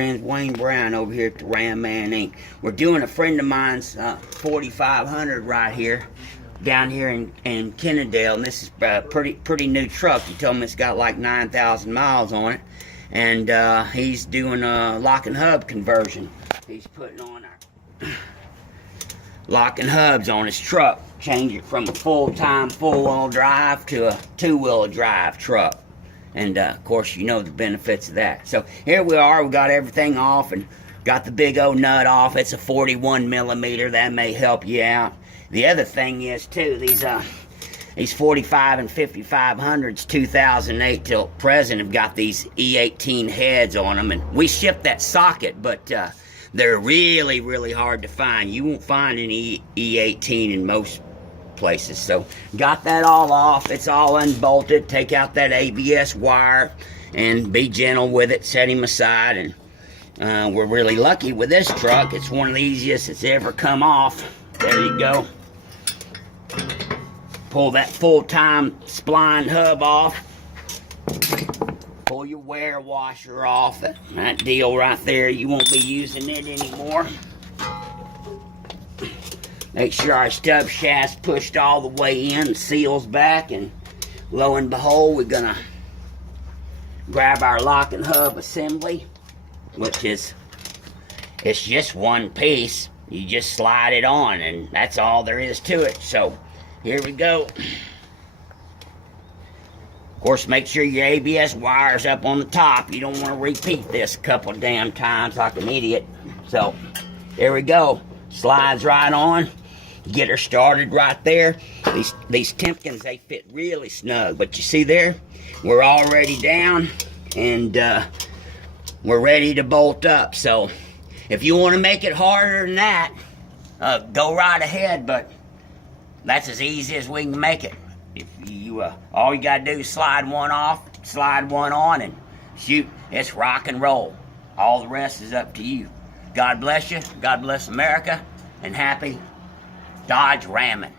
friends, Wayne Brown over here at the Ram Man Inc. We're doing a friend of mine's 4500 right here, down here in Kennedale, and this is a pretty new truck. He told me it's got like 9,000 miles on it, and he's doing a lock and hub conversion. He's putting on our lock and hubs on his truck, change it from a full-time four-wheel drive to a two-wheel drive truck. And of course, you know the benefits of that. So here we are. We got everything off and got the big old nut off. It's a 41 millimeter. That may help you out. The other thing is too, these 45 and 5500s 2008 till present have got these E18 heads on them, and we shipped that socket, but they're really hard to find. You won't find an E18 in most places. So got that all off. It's all unbolted. Take out that ABS wire and be gentle with it. Set him aside. And we're really lucky with this truck. It's one of the easiest it's ever come off. There you go. Pull that full-time spline hub off. Pull your wear washer off. That deal right there, you won't be using it anymore. Make sure our stub shaft's pushed all the way in, seals back, and lo and behold, we're gonna grab our lock and hub assembly, which is, it's just one piece. You just slide it on, and that's all there is to it. So here we go. Of course, make sure your ABS wire's up on the top. You don't want to repeat this a couple damn times like an idiot. So there we go. Slides right on. Get her started right there. These Timkins, they fit really snug. But you see there, we're already down, and we're ready to bolt up. So if you want to make it harder than that, go right ahead. But that's as easy as we can make it. If you all you gotta do is slide one off, slide one on, and shoot, it's rock and roll. All the rest is up to you. God bless you. God bless America, and happy Dodge ramming.